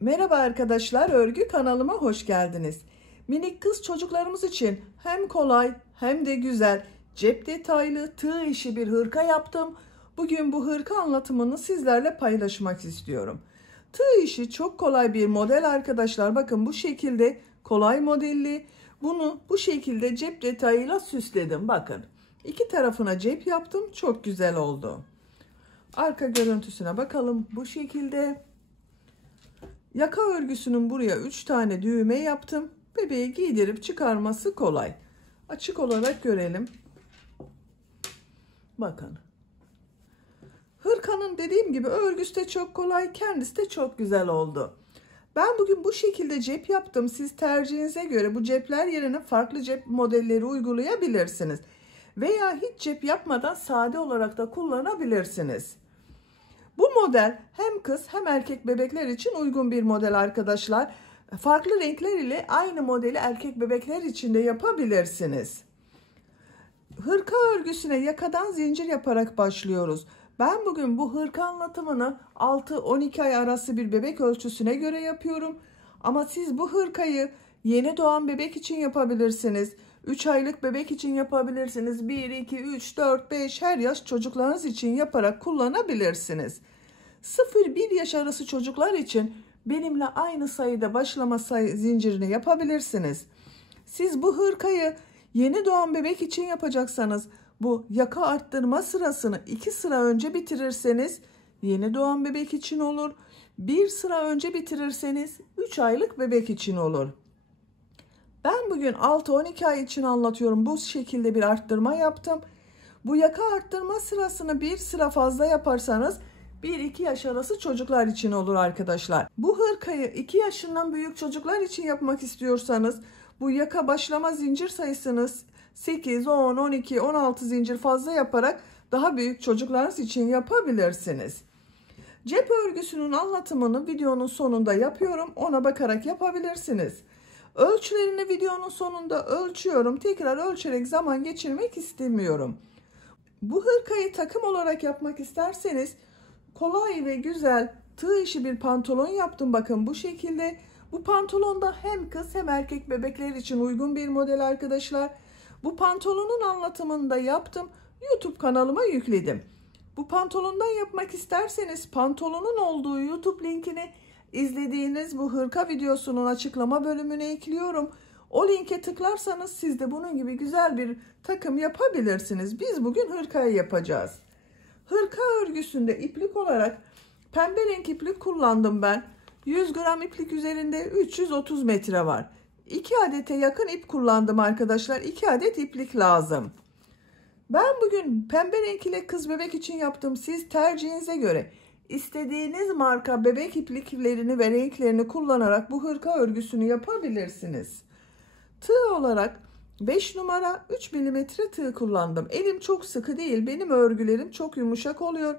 Merhaba arkadaşlar, örgü kanalıma hoş geldiniz. Minik kız çocuklarımız için hem kolay hem de güzel, cep detaylı, tığ işi bir hırka yaptım. Bugün bu hırka anlatımını sizlerle paylaşmak istiyorum. Tığ işi çok kolay bir model arkadaşlar. Bakın bu şekilde kolay modelli. Bunu bu şekilde cep detayıyla süsledim. Bakın iki tarafına cep yaptım. Çok güzel oldu. Arka görüntüsüne bakalım. Bu şekilde. Yaka örgüsünün buraya 3 tane düğme yaptım. Bebeği giydirip çıkarması kolay. Açık olarak görelim. Bakın. Hırkanın dediğim gibi örgüsü de çok kolay, kendisi de çok güzel oldu. Ben bugün bu şekilde cep yaptım. Siz tercihinize göre bu cepler yerine farklı cep modelleri uygulayabilirsiniz. Veya hiç cep yapmadan sade olarak da kullanabilirsiniz. Bu model hem kız hem erkek bebekler için uygun bir model arkadaşlar. Farklı renkler ile aynı modeli erkek bebekler için de yapabilirsiniz. Hırka örgüsüne yakadan zincir yaparak başlıyoruz. Ben bugün bu hırka anlatımını 6-12 ay arası bir bebek ölçüsüne göre yapıyorum. Ama siz bu hırkayı yeni doğan bebek için yapabilirsiniz. 3 aylık bebek için yapabilirsiniz. 1, 2, 3, 4, 5 her yaş çocuklarınız için yaparak kullanabilirsiniz. 0-1 yaş arası çocuklar için benimle aynı sayıda başlama zincirini yapabilirsiniz. Siz bu hırkayı yeni doğan bebek için yapacaksanız bu yaka arttırma sırasını 2 sıra önce bitirirseniz yeni doğan bebek için olur. 1 sıra önce bitirirseniz 3 aylık bebek için olur. Ben bugün 6-12 ay için anlatıyorum. Bu şekilde bir arttırma yaptım. Bu yaka arttırma sırasını 1 sıra fazla yaparsanız 1-2 yaş arası çocuklar için olur arkadaşlar. Bu hırkayı 2 yaşından büyük çocuklar için yapmak istiyorsanız bu yaka başlama zincir sayısını 8, 10, 12, 16 zincir fazla yaparak daha büyük çocuklarınız için yapabilirsiniz. Cep örgüsünün anlatımını videonun sonunda yapıyorum. Ona bakarak yapabilirsiniz. Ölçülerini videonun sonunda ölçüyorum. Tekrar ölçerek zaman geçirmek istemiyorum. Bu hırkayı takım olarak yapmak isterseniz kolay ve güzel tığ işi bir pantolon yaptım. Bakın bu şekilde. Bu pantolonda hem kız hem erkek bebekler için uygun bir model arkadaşlar. Bu pantolonun anlatımını da yaptım. YouTube kanalıma yükledim. Bu pantolondan yapmak isterseniz pantolonun olduğu YouTube linkini izlediğiniz bu hırka videosunun açıklama bölümüne ekliyorum. O linke tıklarsanız siz de bunun gibi güzel bir takım yapabilirsiniz. Biz bugün hırkayı yapacağız. Hırka örgüsünde iplik olarak pembe renk iplik kullandım ben. 100 gram iplik üzerinde 330 metre var. 2 adete yakın ip kullandım arkadaşlar. 2 adet iplik lazım. Ben bugün pembe renk ile kız bebek için yaptım. Siz tercihinize göre istediğiniz marka bebek ipliklerini ve renklerini kullanarak bu hırka örgüsünü yapabilirsiniz. Tığ olarak 5 numara 3 milimetre tığ kullandım. Elim çok sıkı değil. Benim örgülerim çok yumuşak oluyor.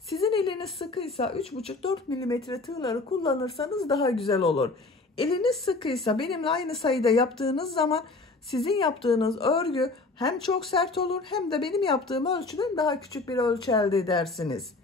Sizin eliniz sıkıysa 3,5-4 milimetre tığları kullanırsanız daha güzel olur. Eliniz sıkıysa benimle aynı sayıda yaptığınız zaman sizin yaptığınız örgü hem çok sert olur hem de benim yaptığım ölçüden daha küçük bir ölçü elde edersiniz.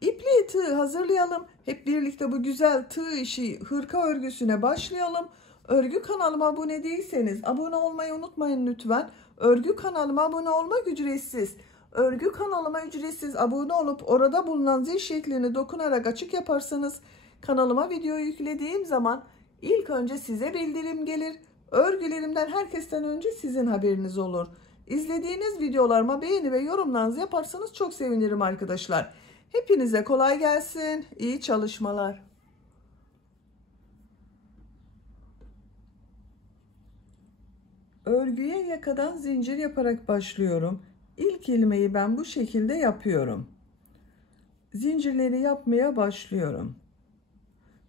İpliği tığ hazırlayalım. Hep birlikte bu güzel tığ işi hırka örgüsüne başlayalım. Örgü kanalıma abone değilseniz abone olmayı unutmayın lütfen. Örgü kanalıma abone olmak ücretsiz. Örgü kanalıma ücretsiz abone olup orada bulunan zil şeklini dokunarak açık yaparsanız kanalıma video yüklediğim zaman ilk önce size bildirim gelir. Örgülerimden herkesten önce sizin haberiniz olur. İzlediğiniz videolarıma beğeni ve yorumlarınızı yaparsanız çok sevinirim arkadaşlar. Hepinize kolay gelsin. İyi çalışmalar. Örgüye yakadan zincir yaparak başlıyorum. İlk ilmeği ben bu şekilde yapıyorum. Zincirleri yapmaya başlıyorum.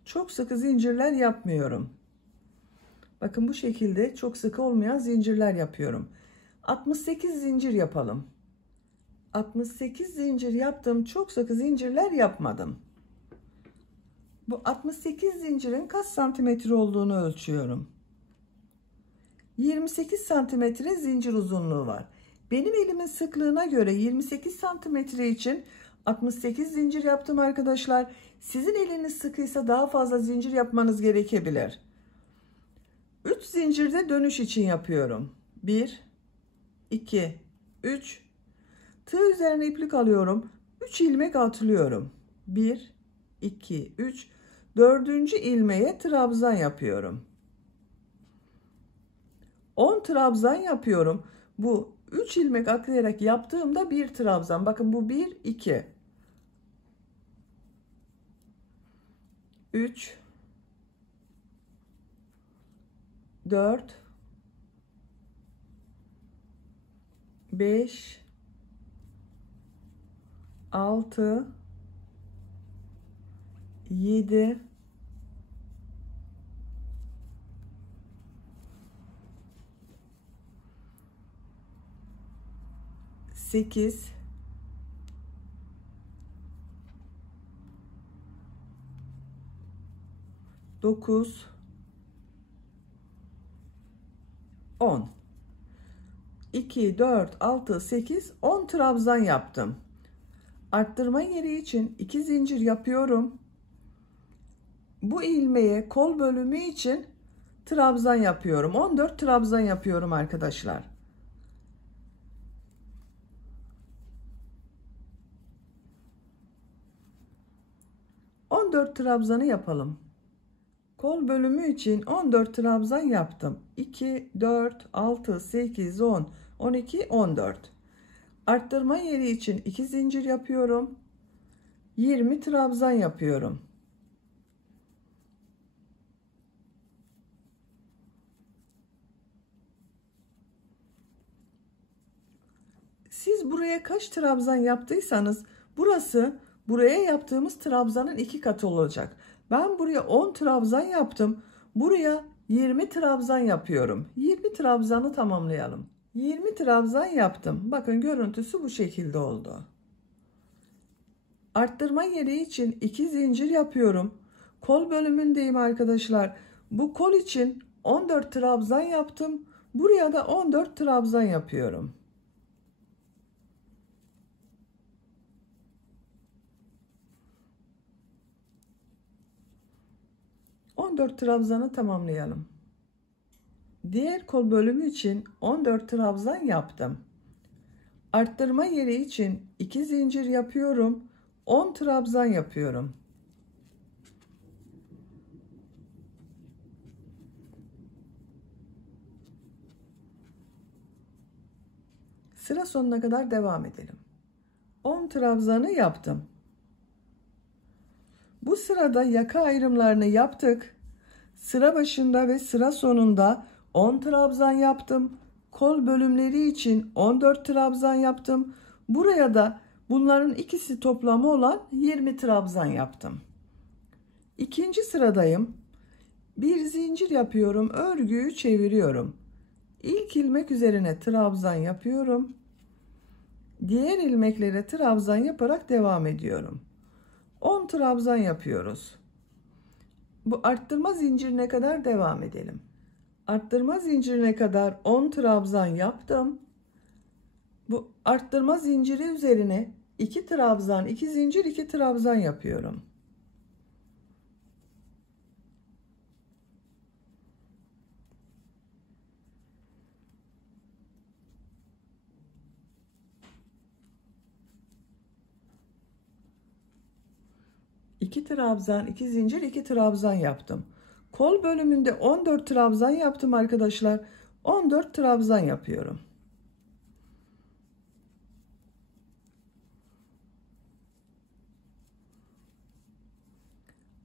Çok sıkı zincirler yapmıyorum. Bakın bu şekilde çok sıkı olmayan zincirler yapıyorum. 68 zincir yapalım. 68 zincir yaptım. Çok sıkı zincirler yapmadım. Bu 68 zincirin kaç santimetre olduğunu ölçüyorum. 28 santimetre zincir uzunluğu var. Benim elimin sıklığına göre 28 santimetre için 68 zincir yaptım arkadaşlar. Sizin eliniz sıkıysa daha fazla zincir yapmanız gerekebilir. 3 zincirde dönüş için yapıyorum. 1, 2, 3. Tığ üzerine iplik alıyorum. 3 ilmek atlıyorum. 1, 2, 3. Dördüncü ilmeğe trabzan yapıyorum. 10 trabzan yapıyorum. Bu 3 ilmek atlayarak yaptığımda bir trabzan. Bakın bu 1, 2, 3, 4, 5, 6, 7, 8, 9, 10. 2, 4, 6, 8, 10 trabzan yaptım. Arttırma yeri için 2 zincir yapıyorum. Bu ilmeğe kol bölümü için trabzan yapıyorum. 14 trabzan yapıyorum arkadaşlar. ...14 trabzanı yapalım. Kol bölümü için 14 trabzan yaptım. 2, 4, 6, 8, 10, 12, 14. Arttırma yeri için 2 zincir yapıyorum. 20 trabzan yapıyorum. Siz buraya kaç trabzan yaptıysanız burası buraya yaptığımız trabzanın 2 katı olacak. Ben buraya 10 trabzan yaptım. Buraya 20 trabzan yapıyorum. 20 trabzanı tamamlayalım. 20 trabzan yaptım. Bakın görüntüsü bu şekilde oldu. Arttırma yeri için 2 zincir yapıyorum. Kol bölümündeyim arkadaşlar. Bu kol için 14 trabzan yaptım. Buraya da 14 trabzan yapıyorum. ...14 trabzanı tamamlayalım. Diğer kol bölümü için 14 trabzan yaptım. Arttırma yeri için 2 zincir yapıyorum. 10 trabzan yapıyorum. Sıra sonuna kadar devam edelim. 10 trabzanı yaptım. Bu sırada yaka ayrımlarını yaptık. Sıra başında ve sıra sonunda 10 trabzan yaptım. Kol bölümleri için 14 trabzan yaptım. Buraya da bunların ikisi toplamı olan 20 trabzan yaptım. İkinci sıradayım. Bir zincir yapıyorum. Örgüyü çeviriyorum. İlk ilmek üzerine trabzan yapıyorum. Diğer ilmeklere trabzan yaparak devam ediyorum. 10 trabzan yapıyoruz. Bu arttırma zincirine kadar devam edelim. Arttırma zincirine kadar 10 trabzan yaptım. Bu arttırma zinciri üzerine 2 trabzan, 2 zincir, 2 trabzan yapıyorum. İki trabzan, 2 zincir, 2 trabzan yaptım. Kol bölümünde 14 trabzan yaptım arkadaşlar. 14 trabzan yapıyorum.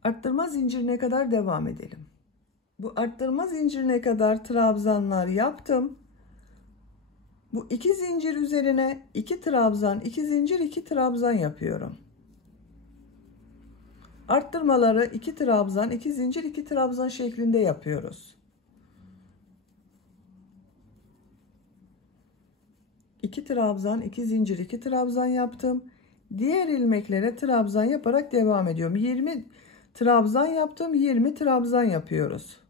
Arttırma zincirine kadar devam edelim. Bu arttırma zincirine kadar trabzanlar yaptım. Bu 2 zincir üzerine 2 trabzan, 2 zincir, 2 trabzan yapıyorum. Arttırmaları 2 trabzan, 2 zincir, 2 trabzan şeklinde yapıyoruz. 2 trabzan, 2 zincir, 2 trabzan yaptım. Diğer ilmeklere trabzan yaparak devam ediyorum. 20 trabzan yaptım, 20 trabzan yapıyoruz.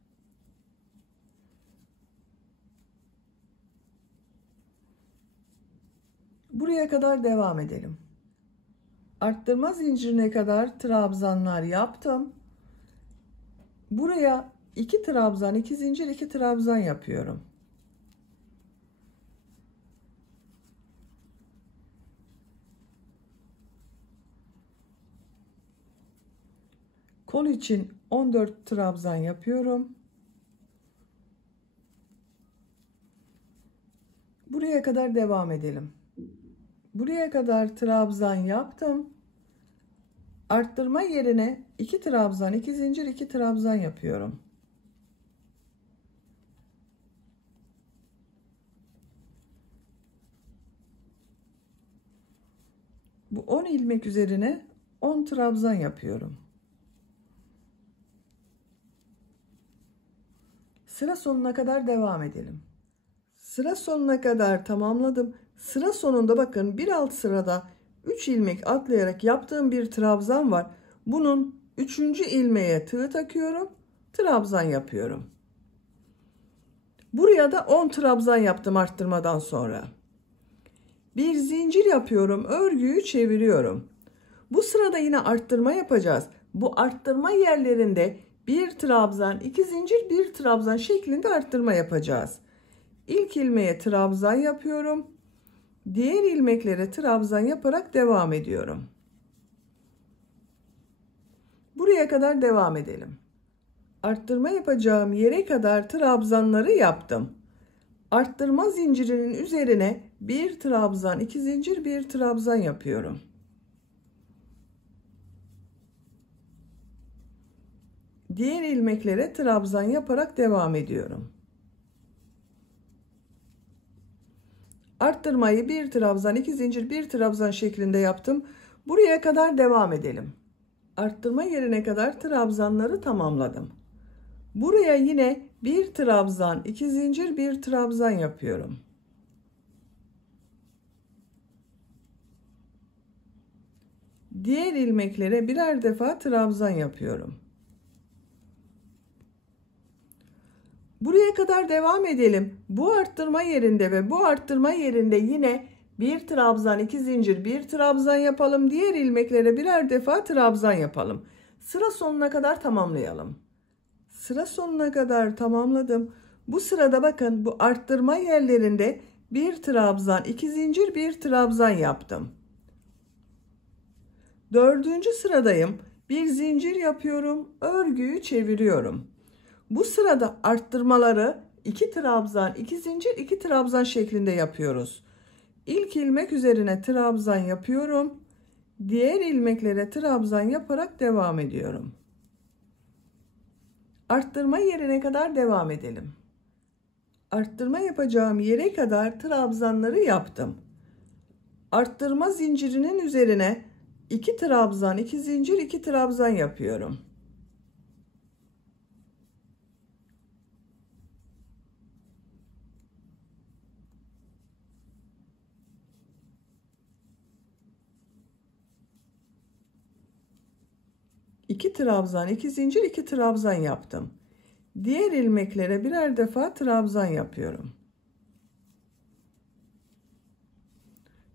Buraya kadar devam edelim. Arttırma zincirine kadar trabzanlar yaptım. Buraya 2 trabzan, 2 zincir, 2 trabzan yapıyorum. Kol için 14 trabzan yapıyorum. Buraya kadar devam edelim. Buraya kadar trabzan yaptım. Arttırma yerine 2 trabzan, 2 zincir, 2 trabzan yapıyorum. Bu 10 ilmek üzerine 10 trabzan yapıyorum. Sıra sonuna kadar devam edelim. Sıra sonuna kadar tamamladım. Sıra sonunda bakın bir alt sırada 3 ilmek atlayarak yaptığım bir trabzan var. Bunun 3. ilmeğe tığ takıyorum. Trabzan yapıyorum. Buraya da 10 trabzan yaptım arttırmadan sonra. Bir zincir yapıyorum. Örgüyü çeviriyorum. Bu sırada yine arttırma yapacağız. Bu arttırma yerlerinde bir trabzan, 2 zincir, bir trabzan şeklinde arttırma yapacağız. İlk ilmeğe trabzan yapıyorum. Diğer ilmeklere trabzan yaparak devam ediyorum. Buraya kadar devam edelim. Arttırma yapacağım yere kadar trabzanları yaptım. Arttırma zincirinin üzerine bir trabzan, 2 zincir, bir trabzan yapıyorum. Diğer ilmeklere trabzan yaparak devam ediyorum. Arttırmayı bir trabzan, 2 zincir, bir trabzan şeklinde yaptım. Buraya kadar devam edelim. Arttırma yerine kadar trabzanları tamamladım. Buraya yine bir trabzan, 2 zincir, bir trabzan yapıyorum. Diğer ilmeklere birer defa trabzan yapıyorum. Buraya kadar devam edelim. Bu arttırma yerinde ve bu arttırma yerinde yine bir trabzan, 2 zincir, bir trabzan yapalım. Diğer ilmeklere birer defa trabzan yapalım. Sıra sonuna kadar tamamlayalım. Sıra sonuna kadar tamamladım. Bu sırada bakın bu arttırma yerlerinde bir trabzan, 2 zincir, bir trabzan yaptım. 4. sıradayım. Bir zincir yapıyorum. Örgüyü çeviriyorum. Bu sırada arttırmaları 2 trabzan, 2 zincir, 2 trabzan şeklinde yapıyoruz. İlk ilmek üzerine trabzan yapıyorum. Diğer ilmeklere trabzan yaparak devam ediyorum. Arttırma yerine kadar devam edelim. Arttırma yapacağım yere kadar trabzanları yaptım. Arttırma zincirinin üzerine 2 trabzan, 2 zincir, 2 trabzan yapıyorum. İki trabzan, 2 zincir, 2 trabzan yaptım. Diğer ilmeklere birer defa trabzan yapıyorum.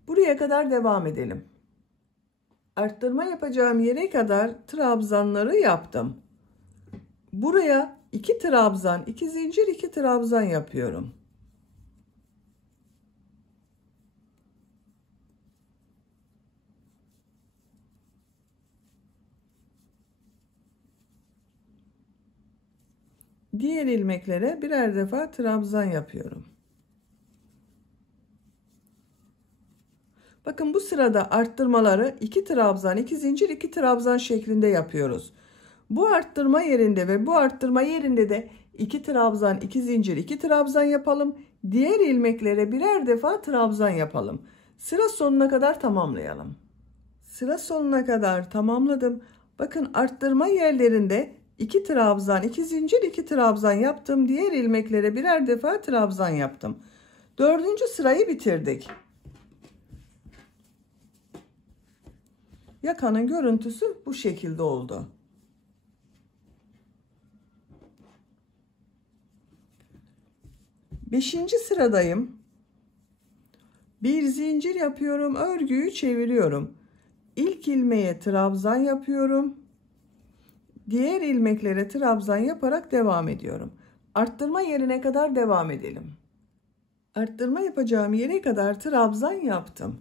Buraya kadar devam edelim. Arttırma yapacağım yere kadar trabzanları yaptım. Buraya 2 trabzan, 2 zincir, 2 trabzan yapıyorum. Diğer ilmeklere birer defa trabzan yapıyorum. Bakın bu sırada arttırmaları 2 trabzan, 2 zincir, 2 trabzan şeklinde yapıyoruz. Bu arttırma yerinde ve bu arttırma yerinde de 2 trabzan, 2 zincir, 2 trabzan yapalım. Diğer ilmeklere birer defa trabzan yapalım. Sıra sonuna kadar tamamlayalım. Sıra sonuna kadar tamamladım. Bakın arttırma yerlerinde 2 trabzan, 2 zincir, 2 trabzan yaptım. Diğer ilmeklere birer defa trabzan yaptım. 4. sırayı bitirdik. Yakanın görüntüsü bu şekilde oldu. Beşinci sıradayım. Bir zincir yapıyorum, örgüyü çeviriyorum. İlk ilmeğe trabzan yapıyorum. Diğer ilmeklere trabzan yaparak devam ediyorum. Arttırma yerine kadar devam edelim. Arttırma yapacağım yere kadar trabzan yaptım.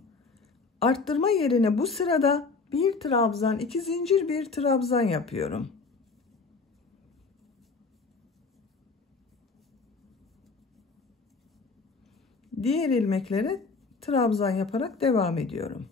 Arttırma yerine bu sırada bir trabzan, 2 zincir, bir trabzan yapıyorum. Diğer ilmeklere trabzan yaparak devam ediyorum.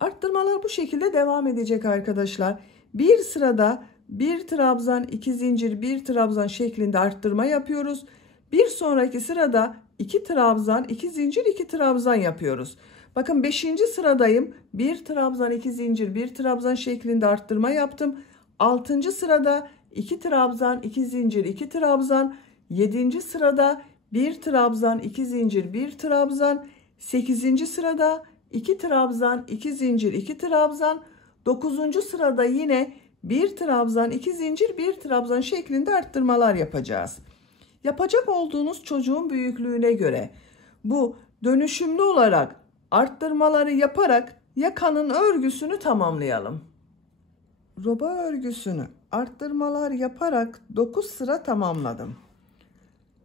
Arttırmalar bu şekilde devam edecek arkadaşlar. Bir sırada bir trabzan, 2 zincir, bir trabzan şeklinde arttırma yapıyoruz. Bir sonraki sırada 2 trabzan, 2 zincir, 2 trabzan yapıyoruz. Bakın 5. sıradayım. Bir trabzan, 2 zincir, bir trabzan şeklinde arttırma yaptım. 6. sırada 2 trabzan, 2 zincir, 2 trabzan. 7. sırada bir trabzan, 2 zincir, bir trabzan. 8. sırada 2 trabzan, 2 zincir, 2 trabzan. 9. sırada yine bir trabzan, 2 zincir, bir trabzan şeklinde arttırmalar yapacağız. Yapacak olduğunuz çocuğun büyüklüğüne göre bu dönüşümlü olarak arttırmaları yaparak yakanın örgüsünü tamamlayalım. Roba örgüsünü arttırmalar yaparak 9 sıra tamamladım.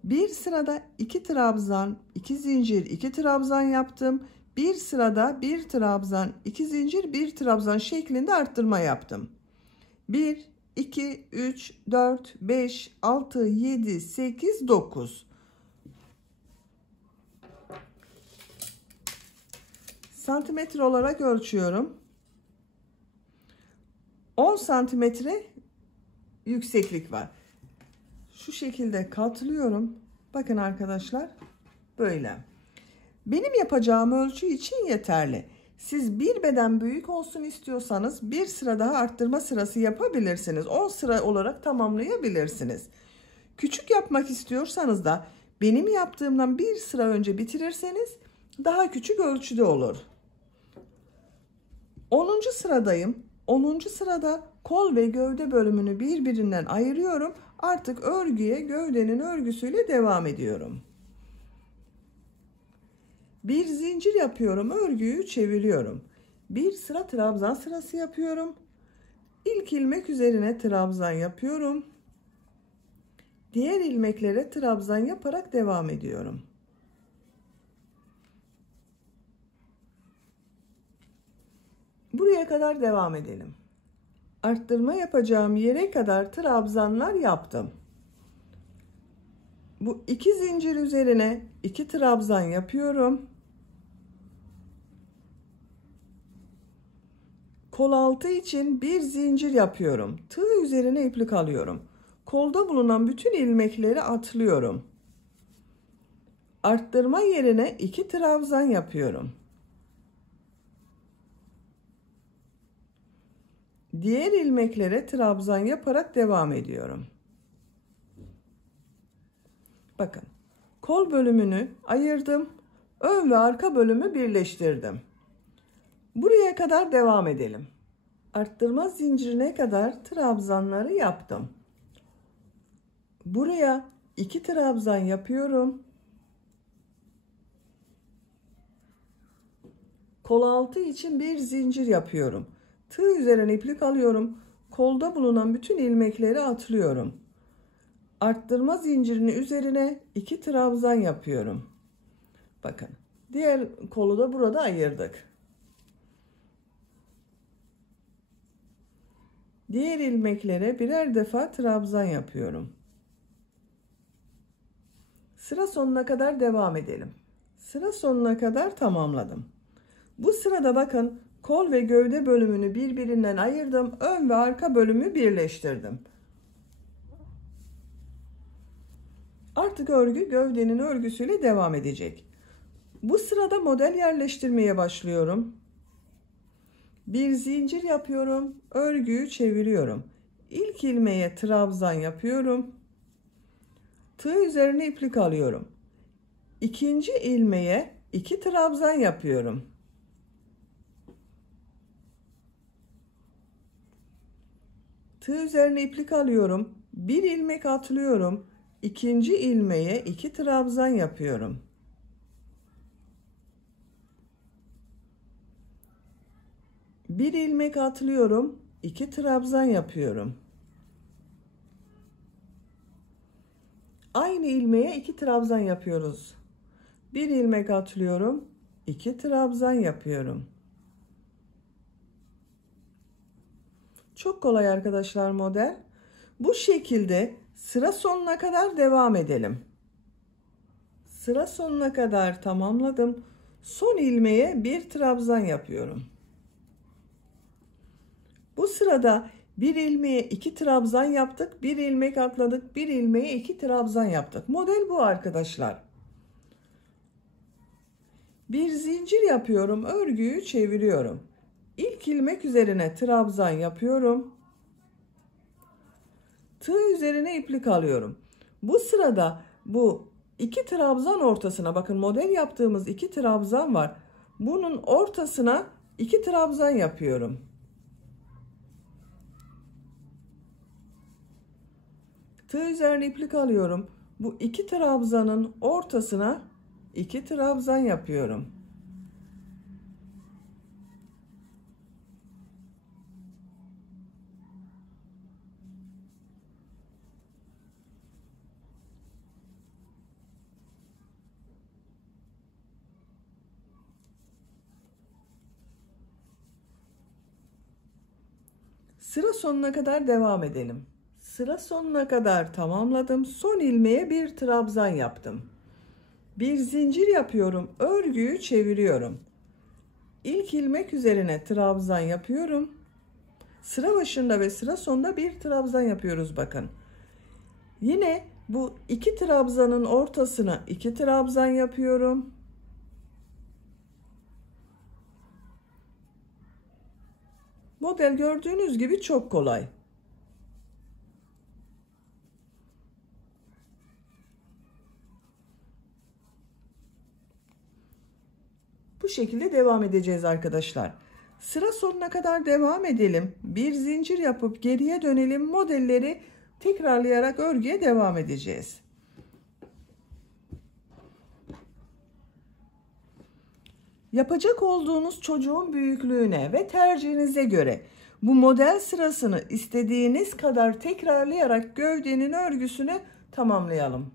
Bir sırada 2 trabzan, 2 zincir, 2 trabzan yaptım. Bir sırada bir trabzan, 2 zincir, bir trabzan şeklinde arttırma yaptım. 1, 2, 3, 4, 5, 6, 7, 8, 9. Santimetre olarak ölçüyorum. 10 santimetre yükseklik var. Şu şekilde katlıyorum. Bakın arkadaşlar, böyle. Benim yapacağım ölçü için yeterli. Siz bir beden büyük olsun istiyorsanız bir sıra daha arttırma sırası yapabilirsiniz. 10 sıra olarak tamamlayabilirsiniz. Küçük yapmak istiyorsanız da benim yaptığımdan bir sıra önce bitirirseniz daha küçük ölçüde olur. 10. sıradayım. 10. sırada kol ve gövde bölümünü birbirinden ayırıyorum. Artık örgüye gövdenin örgüsüyle devam ediyorum. Bir zincir yapıyorum, örgüyü çeviriyorum. Bir sıra trabzan sırası yapıyorum. İlk ilmek üzerine trabzan yapıyorum. Diğer ilmeklere trabzan yaparak devam ediyorum. Buraya kadar devam edelim. Arttırma yapacağım yere kadar trabzanlar yaptım. Bu 2 zincir üzerine 2 trabzan yapıyorum. Kol altı için bir zincir yapıyorum. Tığ üzerine iplik alıyorum. Kolda bulunan bütün ilmekleri atlıyorum. Arttırma yerine 2 trabzan yapıyorum. Diğer ilmeklere trabzan yaparak devam ediyorum. Bakın, kol bölümünü ayırdım. Ön ve arka bölümü birleştirdim. Buraya kadar devam edelim. Arttırma zincirine kadar trabzanları yaptım. Buraya 2 trabzan yapıyorum. Kol altı için bir zincir yapıyorum. Tığ üzerine iplik alıyorum. Kolda bulunan bütün ilmekleri atlıyorum. Arttırma zincirinin üzerine 2 trabzan yapıyorum. Bakın, diğer kolu da burada ayırdık. Diğer ilmeklere birer defa trabzan yapıyorum. Sıra sonuna kadar devam edelim. Sıra sonuna kadar tamamladım. Bu sırada bakın, kol ve gövde bölümünü birbirinden ayırdım. Ön ve arka bölümü birleştirdim. Artık örgü gövdenin örgüsüyle devam edecek. Bu sırada model yerleştirmeye başlıyorum. Bir zincir yapıyorum. Örgüyü çeviriyorum. İlk ilmeğe trabzan yapıyorum. Tığ üzerine iplik alıyorum. İkinci ilmeğe 2 trabzan yapıyorum. Tığ üzerine iplik alıyorum. Bir ilmek atlıyorum. İkinci ilmeğe 2 trabzan yapıyorum. Bir ilmek atlıyorum, 2 trabzan yapıyorum. Aynı ilmeğe 2 trabzan yapıyoruz. Bir ilmek atlıyorum, 2 trabzan yapıyorum. Çok kolay arkadaşlar model. Bu şekilde sıra sonuna kadar devam edelim. Sıra sonuna kadar tamamladım. Son ilmeğe bir trabzan yapıyorum. Bu sırada bir ilmeğe 2 trabzan yaptık. Bir ilmek atladık. Bir ilmeğe 2 trabzan yaptık. Model bu arkadaşlar. Bir zincir yapıyorum. Örgüyü çeviriyorum. İlk ilmek üzerine trabzan yapıyorum. Tığ üzerine iplik alıyorum. Bu sırada bu 2 trabzan ortasına, bakın model yaptığımız 2 trabzan var. Bunun ortasına 2 trabzan yapıyorum. Tığ üzerine iplik alıyorum. Bu 2 trabzanın ortasına 2 trabzan yapıyorum. Sıra sonuna kadar devam edelim. Sıra sonuna kadar tamamladım. Son ilmeğe bir trabzan yaptım. Bir zincir yapıyorum. Örgüyü çeviriyorum. İlk ilmek üzerine trabzan yapıyorum. Sıra başında ve sıra sonunda bir trabzan yapıyoruz bakın. Yine bu 2 trabzanın ortasına 2 trabzan yapıyorum. Model gördüğünüz gibi çok kolay. Bu şekilde devam edeceğiz arkadaşlar. Sıra sonuna kadar devam edelim. Bir zincir yapıp geriye dönelim. Modelleri tekrarlayarak örgüye devam edeceğiz. Yapacak olduğunuz çocuğun büyüklüğüne ve tercihinize göre bu model sırasını istediğiniz kadar tekrarlayarak gövdenin örgüsünü tamamlayalım.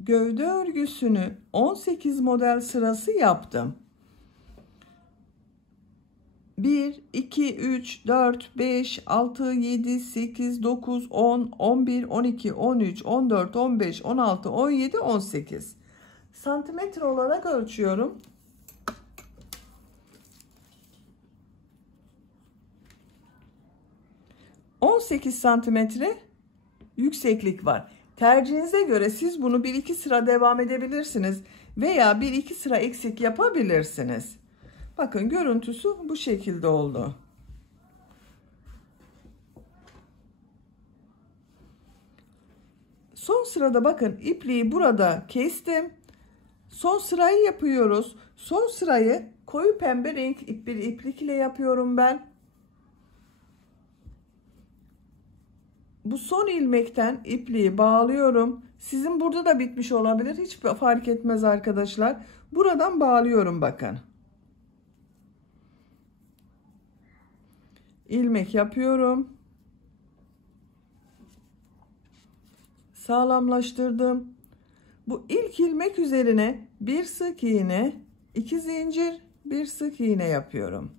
Gövde örgüsünü 18 model sırası yaptım. 1, 2, 3, 4, 5, 6, 7, 8, 9, 10, 11, 12, 13, 14, 15, 16, 17, 18. Santimetre olarak ölçüyorum. 18 santimetre yükseklik var. Tercihinize göre siz bunu 1-2 sıra devam edebilirsiniz veya 1-2 sıra eksik yapabilirsiniz. Bakın görüntüsü bu şekilde oldu. Son sırada bakın ipliği burada kestim. Son sırayı yapıyoruz. Son sırayı koyu pembe renk bir iplik ile yapıyorum ben. Bu son ilmekten ipliği bağlıyorum. Sizin burada da bitmiş olabilir. Hiç fark etmez arkadaşlar. Buradan bağlıyorum bakın. İlmek yapıyorum. Sağlamlaştırdım. Bu ilk ilmek üzerine bir sık iğne, 2 zincir, bir sık iğne yapıyorum.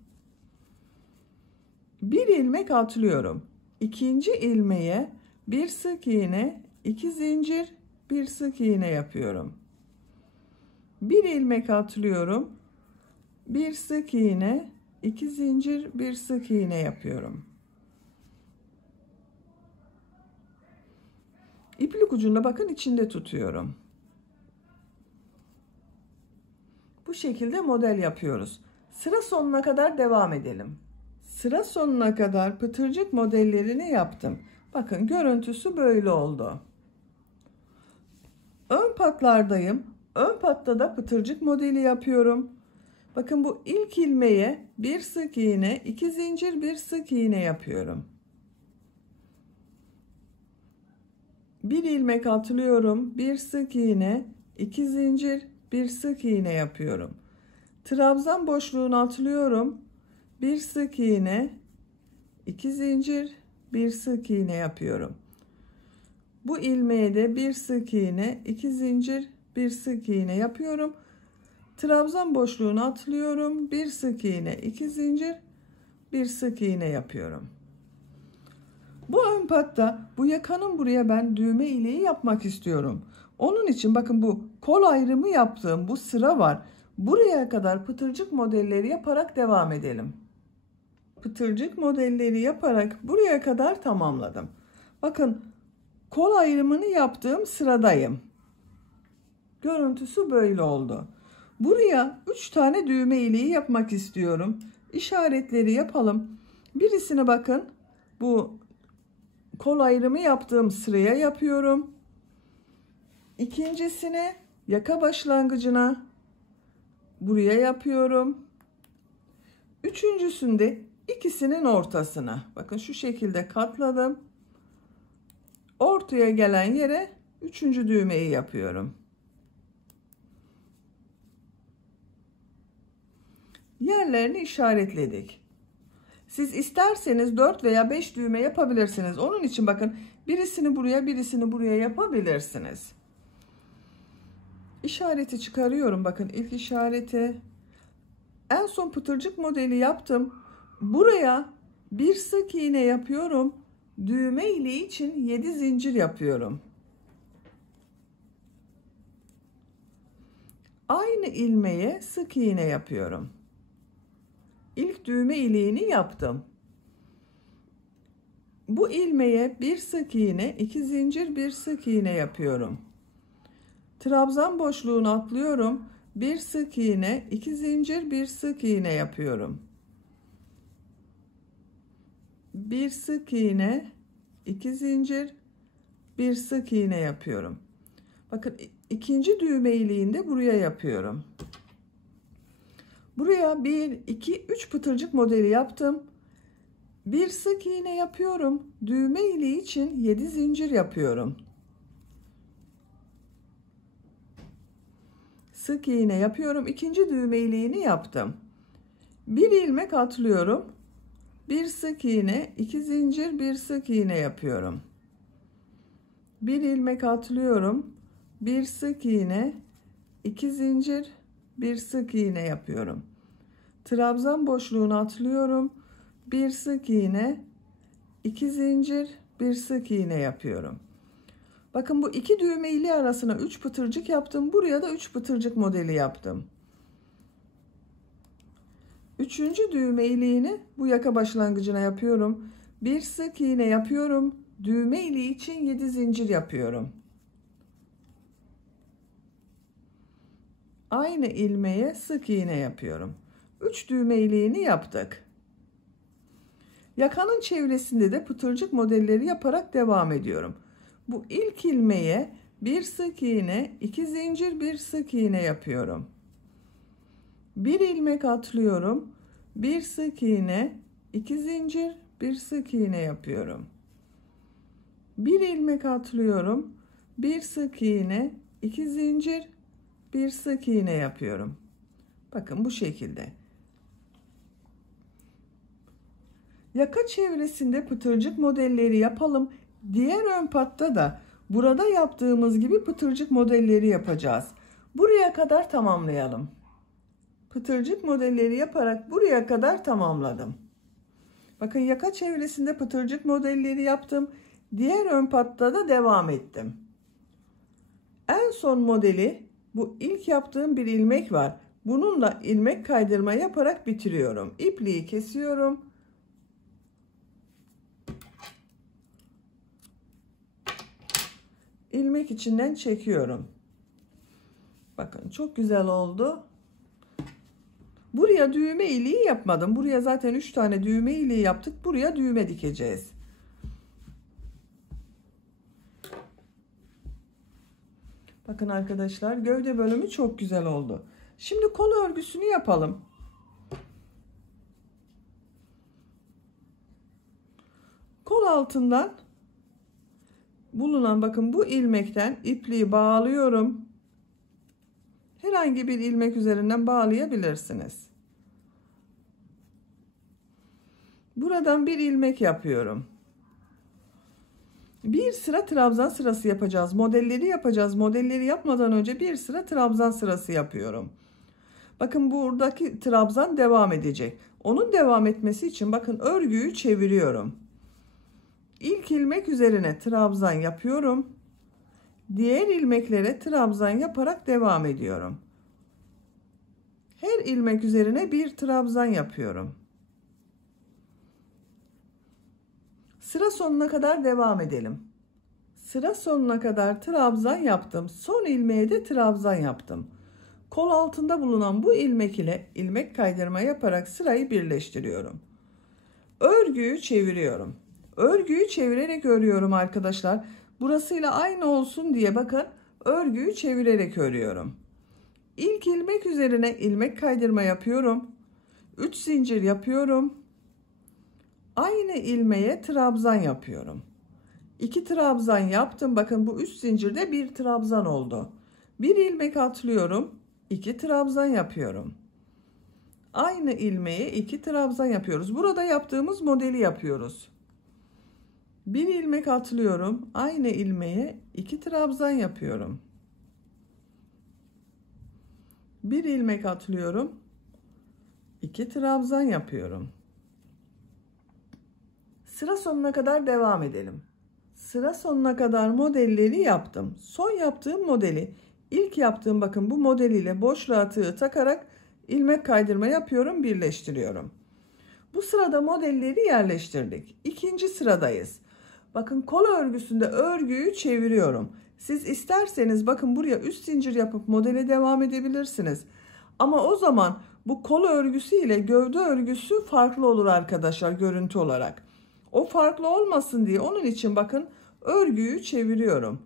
Bir ilmek atlıyorum. İkinci ilmeğe bir sık iğne, 2 zincir, bir sık iğne yapıyorum. Bir ilmek atlıyorum. Bir sık iğne, 2 zincir, bir sık iğne yapıyorum. İplik ucunda bakın içinde tutuyorum. Bu şekilde model yapıyoruz. Sıra sonuna kadar devam edelim. Sıra sonuna kadar pıtırcık modellerini yaptım. Bakın görüntüsü böyle oldu. Ön patlardayım. Ön patta da pıtırcık modeli yapıyorum. Bakın bu ilk ilmeğe bir sık iğne, 2 zincir, bir sık iğne yapıyorum. Bir ilmek atlıyorum, bir sık iğne, 2 zincir, bir sık iğne yapıyorum. Trabzan boşluğunu atlıyorum. bir sık iğne, 2 zincir, bir sık iğne yapıyorum. Bu ilmeğe de bir sık iğne, 2 zincir, bir sık iğne yapıyorum. Trabzan boşluğunu atlıyorum. Bir sık iğne, 2 zincir, bir sık iğne yapıyorum. Bu ön patta bu yakanın buraya ben düğme iliği yapmak istiyorum. Onun için bakın bu kol ayrımı yaptığım bu sıra var. Buraya kadar pıtırcık modelleri yaparak devam edelim. Pıtırcık modelleri yaparak buraya kadar tamamladım. Bakın kol ayrımını yaptığım sıradayım. Görüntüsü böyle oldu. Buraya 3 tane düğme iliği yapmak istiyorum. İşaretleri yapalım. Birisini bakın bu kol ayrımı yaptığım sıraya yapıyorum. İkincisini yaka başlangıcına buraya yapıyorum. Üçüncüsünde ikisinin ortasına. Bakın şu şekilde katladım. Ortaya gelen yere üçüncü düğmeyi yapıyorum. Yerlerini işaretledik. Siz isterseniz 4 veya 5 düğme yapabilirsiniz. Onun için bakın birisini buraya, birisini buraya yapabilirsiniz. İşareti çıkarıyorum. Bakın ilk işareti. En son pıtırcık modeli yaptım. Buraya bir sık iğne yapıyorum. Düğme iliği için 7 zincir yapıyorum. Aynı ilmeğe sık iğne yapıyorum. İlk düğme iliğini yaptım. Bu ilmeğe bir sık iğne, 2 zincir, bir sık iğne yapıyorum. Trabzan boşluğunu atlıyorum. Bir sık iğne, 2 zincir, bir sık iğne yapıyorum. Bir sık iğne, 2 zincir, bir sık iğne yapıyorum. Bakın ikinci düğme iliğinde buraya yapıyorum. Buraya 1, 2, 3 pıtırcık modeli yaptım. Bir sık iğne yapıyorum. Düğme iliği için 7 zincir yapıyorum. Sık iğne yapıyorum. İkinci düğme iliğini yaptım. Bir ilmek atlıyorum. Bir sık iğne, 2 zincir, bir sık iğne yapıyorum. Bir ilmek atlıyorum. Bir sık iğne, 2 zincir, bir sık iğne yapıyorum. Trabzan boşluğunu atlıyorum. Bir sık iğne, 2 zincir, bir sık iğne yapıyorum. Bakın bu iki düğme iliği arasına 3 pıtırcık yaptım. Buraya da 3 pıtırcık modeli yaptım. Üçüncü düğme iliğini bu yaka başlangıcına yapıyorum. Bir sık iğne yapıyorum. Düğme iliği için 7 zincir yapıyorum. Aynı ilmeğe sık iğne yapıyorum. 3 düğme iliğini yaptık. Yakanın çevresinde de pıtırcık modelleri yaparak devam ediyorum. Bu ilk ilmeğe bir sık iğne, 2 zincir, bir sık iğne yapıyorum. Bir ilmek atlıyorum. Bir sık iğne, 2 zincir, bir sık iğne yapıyorum. Bir ilmek atlıyorum. Bir sık iğne, 2 zincir, bir sık iğne yapıyorum. Bakın bu şekilde. Yaka çevresinde pıtırcık modelleri yapalım. Diğer ön patta da burada yaptığımız gibi pıtırcık modelleri yapacağız. Buraya kadar tamamlayalım. Pıtırcık modelleri yaparak buraya kadar tamamladım. Bakın yaka çevresinde pıtırcık modelleri yaptım. Diğer ön patta da devam ettim. En son modeli bu ilk yaptığım bir ilmek var. Bununla ilmek kaydırma yaparak bitiriyorum. İpliği kesiyorum. İlmek içinden çekiyorum. Bakın çok güzel oldu. Buraya düğme iliği yapmadım. Buraya zaten 3 tane düğme iliği yaptık. Buraya düğme dikeceğiz. Bakın arkadaşlar gövde bölümü çok güzel oldu. Şimdi kol örgüsünü yapalım. Kol altından bulunan bakın bu ilmekten ipliği bağlıyorum. Herhangi bir ilmek üzerinden bağlayabilirsiniz. Buradan bir ilmek yapıyorum. Bir sıra trabzan sırası yapacağız. Modelleri yapacağız. Modelleri yapmadan önce bir sıra trabzan sırası yapıyorum. Bakın buradaki trabzan devam edecek. Onun devam etmesi için bakın örgüyü çeviriyorum. İlk ilmek üzerine trabzan yapıyorum. Diğer ilmeklere trabzan yaparak devam ediyorum. Her ilmek üzerine bir trabzan yapıyorum. Sıra sonuna kadar devam edelim. Sıra sonuna kadar trabzan yaptım. Son ilmeğe de trabzan yaptım. Kol altında bulunan bu ilmek ile ilmek kaydırma yaparak sırayı birleştiriyorum. Örgüyü çeviriyorum. Örgüyü çevirerek örüyorum arkadaşlar. Burasıyla aynı olsun diye bakın örgüyü çevirerek örüyorum. İlk ilmek üzerine ilmek kaydırma yapıyorum. 3 zincir yapıyorum. Aynı ilmeğe trabzan yapıyorum. 2 trabzan yaptım. Bakın bu 3 zincirde bir trabzan oldu. Bir ilmek atlıyorum. 2 trabzan yapıyorum. Aynı ilmeğe 2 trabzan yapıyoruz. Burada yaptığımız modeli yapıyoruz. Bir ilmek atlıyorum. Aynı ilmeğe 2 trabzan yapıyorum. Bir ilmek atlıyorum. 2 trabzan yapıyorum. Sıra sonuna kadar devam edelim. Sıra sonuna kadar modelleri yaptım. Son yaptığım modeli, ilk yaptığım bakın bu model ile boşluğa tığ takarak ilmek kaydırma yapıyorum, birleştiriyorum. Bu sırada modelleri yerleştirdik. İkinci sıradayız. Bakın kol örgüsünde örgüyü çeviriyorum. Siz isterseniz bakın buraya üst zincir yapıp modele devam edebilirsiniz. Ama o zaman bu kol örgüsü ile gövde örgüsü farklı olur arkadaşlar görüntü olarak. O farklı olmasın diye onun için bakın örgüyü çeviriyorum.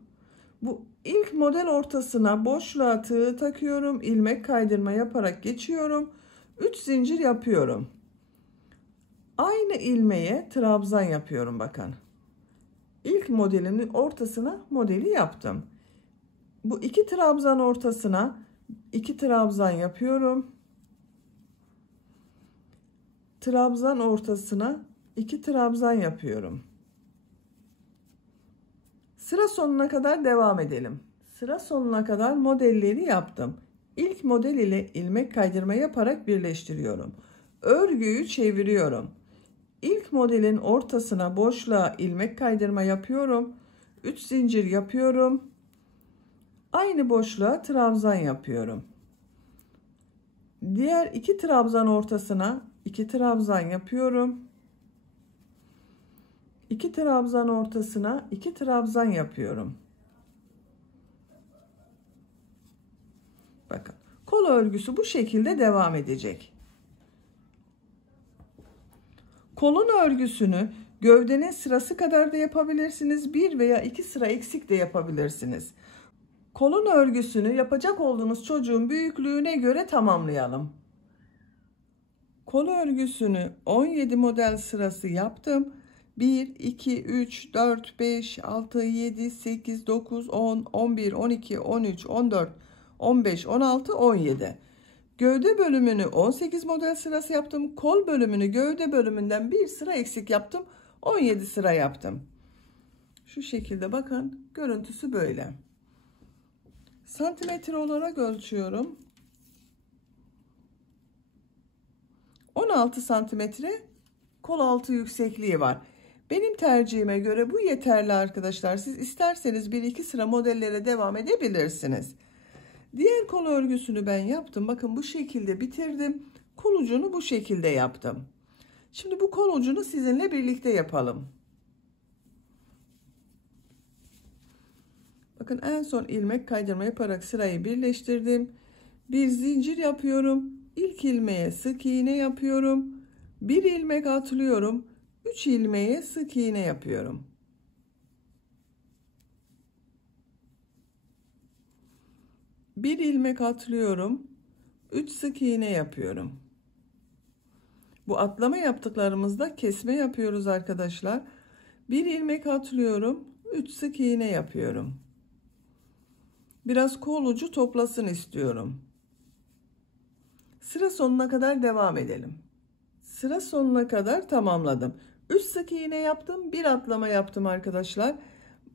Bu ilk model ortasına boşluğa tığ takıyorum. İlmek kaydırma yaparak geçiyorum. 3 zincir yapıyorum. Aynı ilmeğe trabzan yapıyorum bakın. İlk modelimin ortasına modeli yaptım. Bu 2 trabzan ortasına 2 trabzan yapıyorum. Trabzan ortasına 2 trabzan yapıyorum. Sıra sonuna kadar devam edelim. Sıra sonuna kadar modelleri yaptım. İlk model ile ilmek kaydırma yaparak birleştiriyorum. Örgüyü çeviriyorum. İlk modelin ortasına boşluğa ilmek kaydırma yapıyorum. 3 zincir yapıyorum. Aynı boşluğa trabzan yapıyorum. Diğer 2 trabzan ortasına 2 trabzan yapıyorum. 2 trabzan ortasına 2 trabzan yapıyorum. Bakın kol örgüsü bu şekilde devam edecek. Kolun örgüsünü gövdenin sırası kadar da yapabilirsiniz. 1 veya 2 sıra eksik de yapabilirsiniz. Kolun örgüsünü yapacak olduğunuz çocuğun büyüklüğüne göre tamamlayalım. Kol örgüsünü 17 model sırası yaptım. 1, 2, 3, 4, 5, 6, 7, 8, 9, 10, 11, 12, 13, 14, 15, 16, 17. Gövde bölümünü 18 model sırası yaptım. Kol bölümünü gövde bölümünden bir sıra eksik yaptım. 17 sıra yaptım. Şu şekilde bakın görüntüsü böyle. Santimetre olarak ölçüyorum. 16 santimetre kol altı yüksekliği var. Benim tercihime göre bu yeterli arkadaşlar. Siz isterseniz 1-2 sıra modellere devam edebilirsiniz. Diğer kol örgüsünü ben yaptım. Bakın bu şekilde bitirdim. Kol ucunu bu şekilde yaptım. Şimdi bu kol ucunu sizinle birlikte yapalım. Bakın en son ilmek kaydırma yaparak sırayı birleştirdim. Bir zincir yapıyorum. İlk ilmeğe sık iğne yapıyorum. Bir ilmek atlıyorum. 3 ilmeğe sık iğne yapıyorum. Bir ilmek atlıyorum. 3 sık iğne yapıyorum. Bu atlama yaptıklarımızda kesme yapıyoruz arkadaşlar. Bir ilmek atlıyorum. 3 sık iğne yapıyorum. Biraz kol ucu toplasın istiyorum. Sıra sonuna kadar devam edelim. Sıra sonuna kadar tamamladım. 3 sık iğne yaptım, bir atlama yaptım arkadaşlar.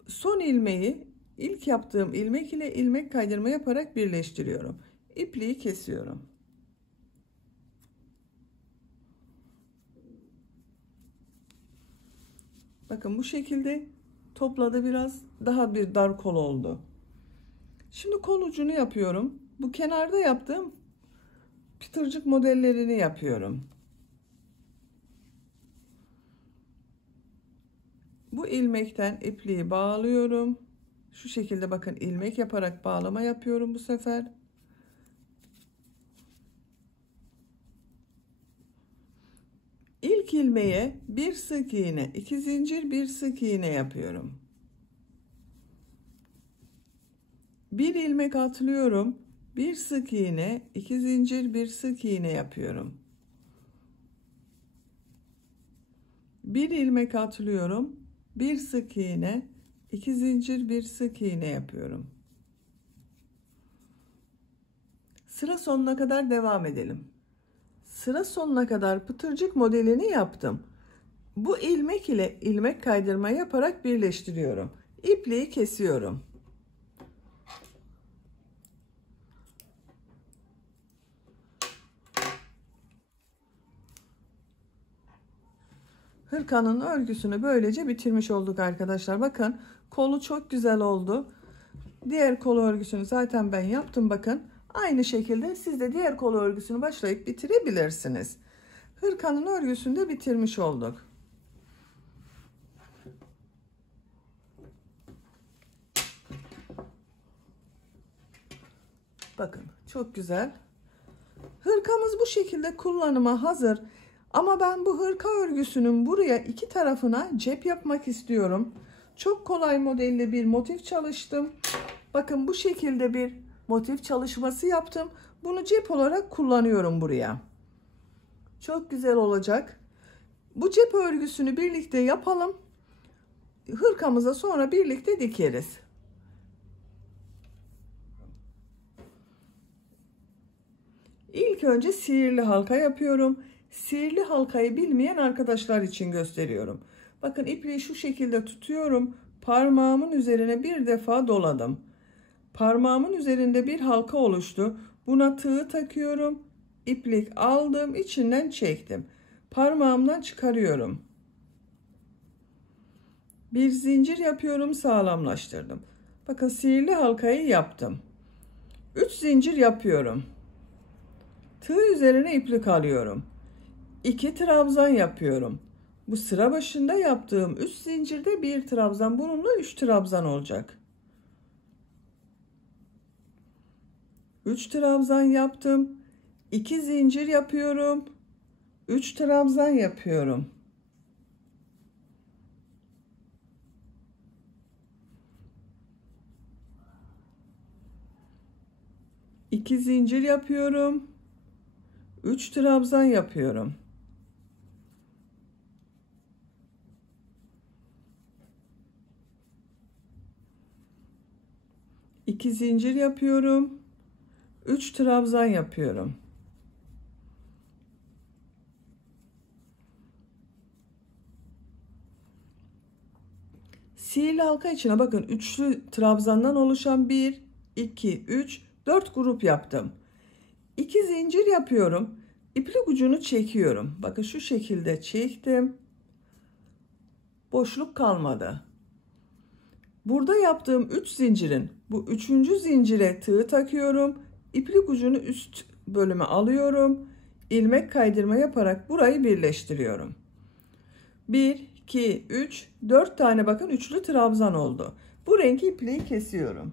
Son ilmeği ilk yaptığım ilmek ile ilmek kaydırma yaparak birleştiriyorum. İpliği kesiyorum. Bakın bu şekilde topladı, biraz daha bir dar kol oldu. Şimdi kol ucunu yapıyorum. Bu kenarda yaptığım pıtırcık modellerini yapıyorum. Bu ilmekten ipliği bağlıyorum. Şu şekilde bakın, ilmek yaparak bağlama yapıyorum bu sefer. İlk ilmeğe bir sık iğne, 2 zincir, bir sık iğne yapıyorum. Bir ilmek atlıyorum. Bir sık iğne, 2 zincir, bir sık iğne yapıyorum. Bir ilmek atlıyorum. Bir sık iğne, 2 zincir, bir sık iğne yapıyorum. Sıra sonuna kadar devam edelim. Sıra sonuna kadar pıtırcık modelini yaptım. Bu ilmek ile ilmek kaydırma yaparak birleştiriyorum. İpliği kesiyorum. Hırkanın örgüsünü böylece bitirmiş olduk arkadaşlar. Bakın kolu çok güzel oldu. Diğer kol örgüsünü zaten ben yaptım, bakın. Aynı şekilde siz de diğer kol örgüsünü başlayıp bitirebilirsiniz. Hırkanın örgüsünü de bitirmiş olduk. Bakın çok güzel. Hırkamız bu şekilde kullanıma hazır. Ama ben bu hırka örgüsünün buraya iki tarafına cep yapmak istiyorum. Çok kolay modelle bir motif çalıştım. Bakın bu şekilde bir motif çalışması yaptım. Bunu cep olarak kullanıyorum buraya. Çok güzel olacak. Bu cep örgüsünü birlikte yapalım. Hırkamıza sonra birlikte dikeriz. İlk önce sihirli halka yapıyorum. Sihirli halkayı bilmeyen arkadaşlar için gösteriyorum. Bakın ipliği şu şekilde tutuyorum. Parmağımın üzerine bir defa doladım. Parmağımın üzerinde bir halka oluştu. Buna tığ takıyorum. İplik aldım, içinden çektim. Parmağımdan çıkarıyorum. Bir zincir yapıyorum, sağlamlaştırdım. Bakın sihirli halkayı yaptım. 3 zincir yapıyorum. Tığ üzerine iplik alıyorum. 2 trabzan yapıyorum. Bu sıra başında yaptığım 3 zincirde bir trabzan, bununla 3 trabzan olacak. 3 trabzan yaptım. 2 zincir yapıyorum. 3 trabzan yapıyorum. İki zincir yapıyorum. 3 trabzan yapıyorum. İki zincir yapıyorum. 3 trabzan yapıyorum. Sihirli halka içine bakın, üçlü trabzandan oluşan 1, 2, 3, 4 grup yaptım. 2 zincir yapıyorum. İplik ucunu çekiyorum. Bakın şu şekilde çektim. Boşluk kalmadı. Burada yaptığım 3 zincirin bu 3. zincire tığ takıyorum. İplik ucunu üst bölüme alıyorum. İlmek kaydırma yaparak burayı birleştiriyorum. 1, 2, 3, 4 tane bakın üçlü trabzan oldu. Bu renk ipliği kesiyorum.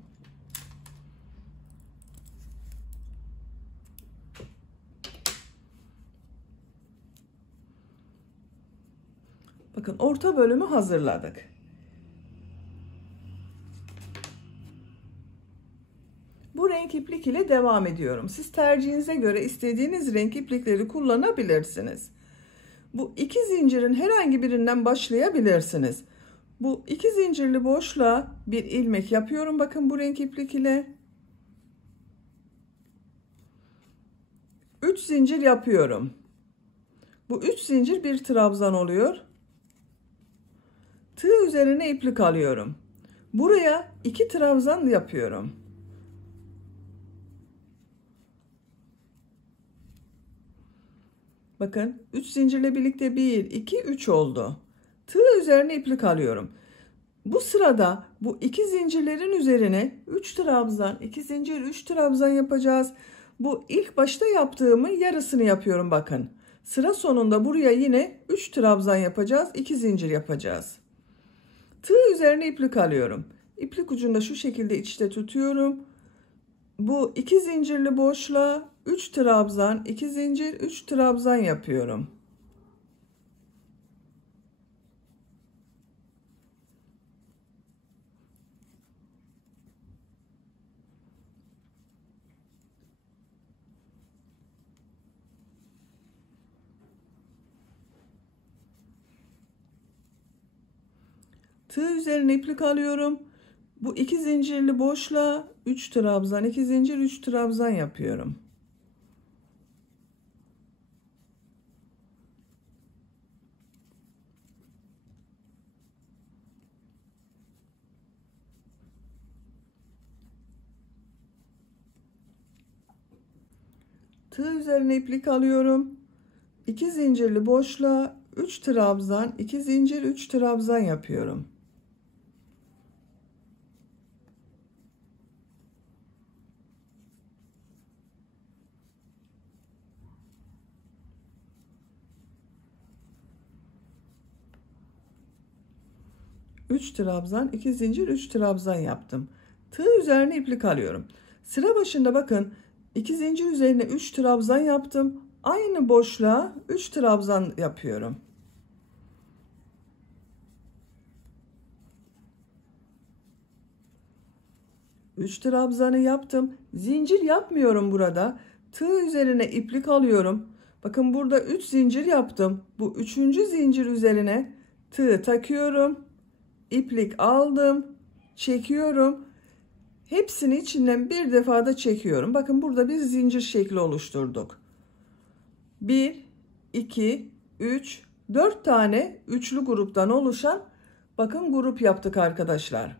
Bakın orta bölümü hazırladık. Bu renk iplik ile devam ediyorum. Siz tercihinize göre istediğiniz renk iplikleri kullanabilirsiniz. Bu iki zincirin herhangi birinden başlayabilirsiniz. Bu iki zincirli boşluğa bir ilmek yapıyorum. Bakın bu renk iplik ile 3 zincir yapıyorum. Bu 3 zincir bir trabzan oluyor. Tığ üzerine iplik alıyorum. Buraya 2 trabzan yapıyorum. Bakın 3 zincirle birlikte 1, 2, 3 oldu. Tığ üzerine iplik alıyorum. Bu sırada bu 2 zincirlerin üzerine 3 trabzan, 2 zincir, 3 trabzan yapacağız. Bu ilk başta yaptığımın yarısını yapıyorum bakın. Sıra sonunda buraya yine 3 trabzan yapacağız, 2 zincir yapacağız. Tığ üzerine iplik alıyorum. İplik ucunda şu şekilde içte tutuyorum. Bu 2 zincirli boşluğa 3 trabzan, 2 zincir, 3 trabzan yapıyorum. Tığ üzerine iplik alıyorum. Bu 2 zincirli boşluğa 3 trabzan, 2 zincir, 3 trabzan yapıyorum. Tığ üzerine iplik alıyorum. 2 zincirli boşluğa 3 trabzan, 2 zincir, 3 trabzan yapıyorum. Üç trabzan, 2 zincir, 3 trabzan yaptım. Tığ üzerine iplik alıyorum. Sıra başında bakın 2 zincir üzerine 3 trabzan yaptım. Aynı boşluğa 3 trabzan yapıyorum. Üç trabzanı yaptım. Zincir yapmıyorum burada. Tığ üzerine iplik alıyorum. Bakın burada 3 zincir yaptım. Bu üçüncü zincir üzerine tığ takıyorum. İplik aldım. Çekiyorum. Hepsini içinden bir defada çekiyorum. Bakın burada bir zincir şekli oluşturduk. 1, 2, 3, 4 tane üçlü gruptan oluşan bakın grup yaptık arkadaşlar.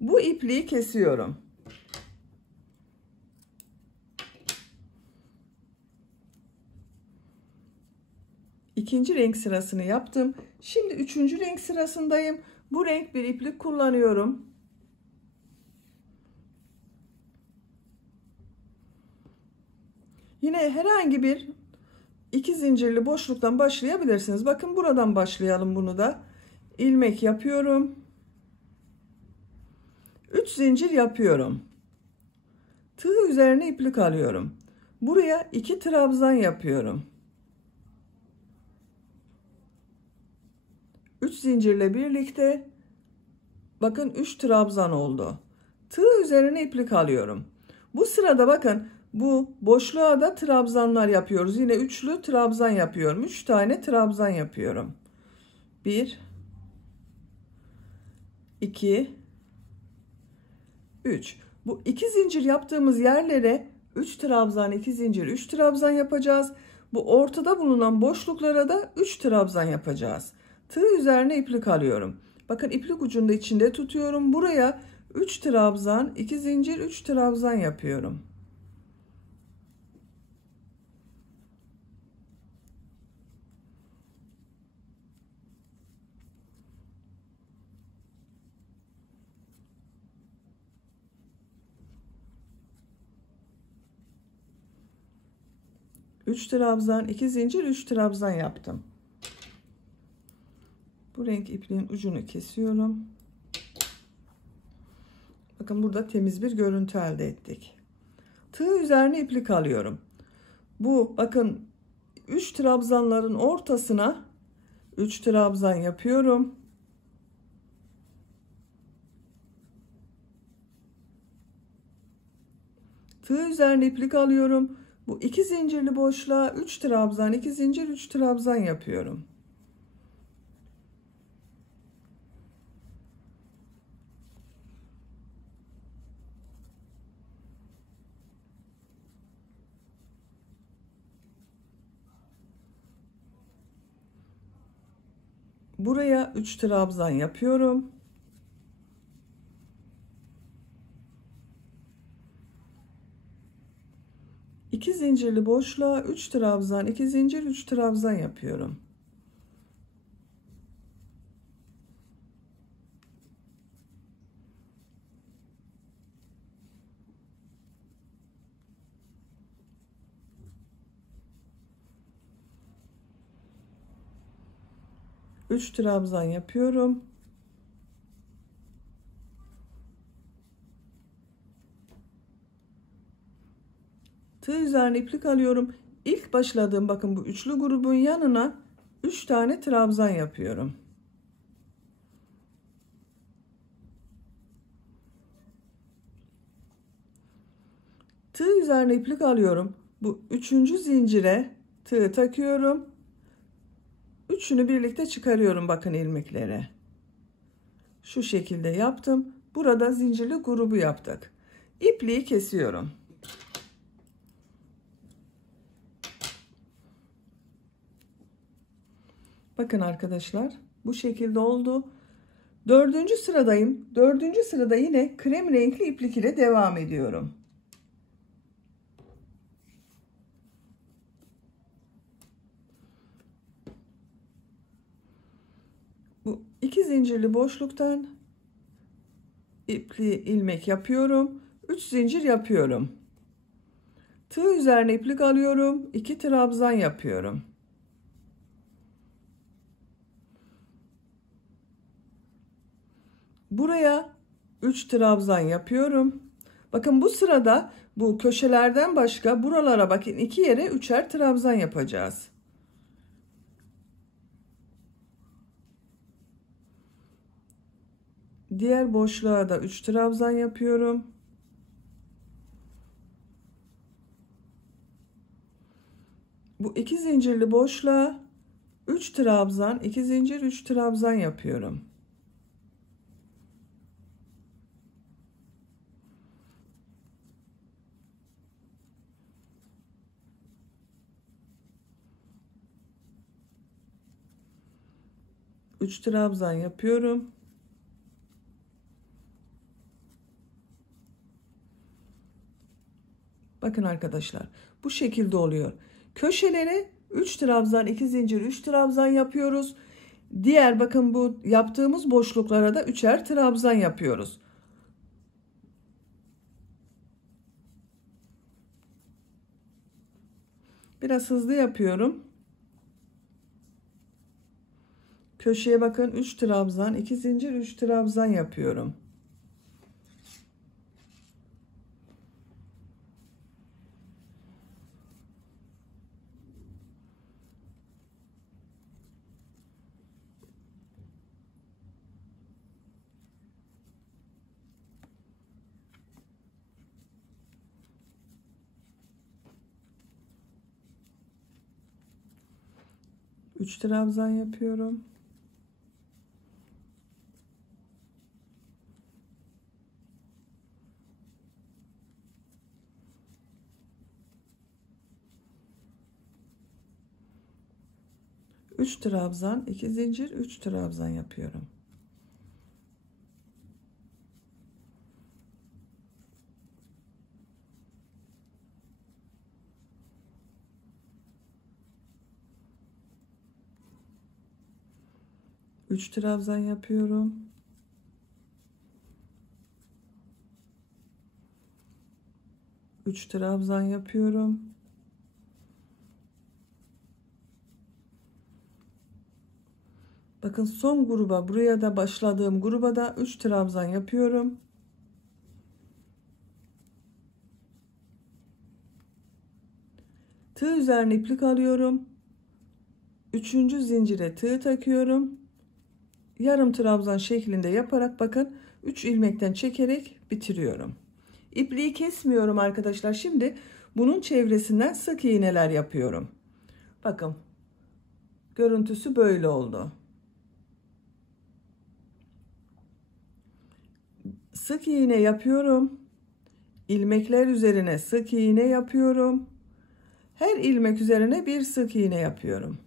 Bu ipliği kesiyorum. İkinci renk sırasını yaptım. Şimdi üçüncü renk sırasındayım. Bu renk bir iplik kullanıyorum. Yine herhangi bir 2 zincirli boşluktan başlayabilirsiniz. Bakın buradan başlayalım bunu da. İlmek yapıyorum. 3 zincir yapıyorum. Tığ üzerine iplik alıyorum. Buraya 2 trabzan yapıyorum. 3 zincirle birlikte bakın 3 trabzan oldu. Tığ üzerine iplik alıyorum. Bu sırada bakın bu boşluğa da trabzanlar yapıyoruz. Yine üçlü trabzan yapıyorum. 3 tane trabzan yapıyorum. 1 2 3. Bu 2 zincir yaptığımız yerlere 3 trabzan, 2 zincir, 3 trabzan yapacağız. Bu ortada bulunan boşluklara da 3 trabzan yapacağız. Tığ üzerine iplik alıyorum. Bakın iplik ucunda içinde tutuyorum. Buraya 3 trabzan, 2 zincir, 3 trabzan yapıyorum. Üç trabzan, 2 zincir, 3 trabzan yaptım. Bu renk ipliğin ucunu kesiyorum. Bakın burada temiz bir görüntü elde ettik. Tığ üzerine iplik alıyorum. Bu bakın 3 trabzanların ortasına 3 trabzan yapıyorum. Tığ üzerine iplik alıyorum. Bu 2 zincirli boşluğa 3 trabzan, 2 zincir, 3 trabzan yapıyorum. Buraya 3 trabzan yapıyorum. İki zincirli boşluğa 3 trabzan, 2 zincir, 3 trabzan yapıyorum. Üç trabzan yapıyorum. Tığ üzerine iplik alıyorum. İlk başladığım bakın bu üçlü grubun yanına 3 tane trabzan yapıyorum. Tığ üzerine iplik alıyorum. Bu üçüncü zincire tığ takıyorum. Üçünü birlikte çıkarıyorum bakın ilmeklere. Şu şekilde yaptım. Burada zincirli grubu yaptık. İpliği kesiyorum. Bakın arkadaşlar bu şekilde oldu. Dördüncü sıradayım. Dördüncü sırada yine krem renkli iplik ile devam ediyorum. Bu iki zincirli boşluktan ipli ilmek yapıyorum. 3 zincir yapıyorum. Tığ üzerine iplik alıyorum. 2 trabzan yapıyorum. Buraya 3 trabzan yapıyorum. Bakın bu sırada bu köşelerden başka buralara bakın 2 yere 3'er trabzan yapacağız. Diğer boşluğa da 3 trabzan yapıyorum. Bu iki zincirli boşluğa 3 trabzan, 2 zincir, 3 trabzan yapıyorum. Üç trabzan yapıyorum. Bakın arkadaşlar bu şekilde oluyor. Köşelere 3 trabzan, 2 zincir, 3 trabzan yapıyoruz. Diğer bakın bu yaptığımız boşluklara da 3'er trabzan yapıyoruz. Biraz hızlı yapıyorum. Köşeye bakın 3 trabzan, 2 zincir, 3 trabzan yapıyorum. Üç trabzan yapıyorum. Üç trabzan, 2 zincir, 3 trabzan yapıyorum. Üç trabzan yapıyorum. Üç trabzan yapıyorum. Bakın son gruba, buraya da başladığım gruba da 3 trabzan yapıyorum. Tığ üzerine iplik alıyorum. Üçüncü zincire tığ takıyorum. Yarım trabzan şeklinde yaparak bakın 3 ilmekten çekerek bitiriyorum. İpliği kesmiyorum arkadaşlar. Şimdi bunun çevresinden sık iğneler yapıyorum. Bakın görüntüsü böyle oldu. Sık iğne yapıyorum. İlmekler üzerine sık iğne yapıyorum. Her ilmek üzerine bir sık iğne yapıyorum.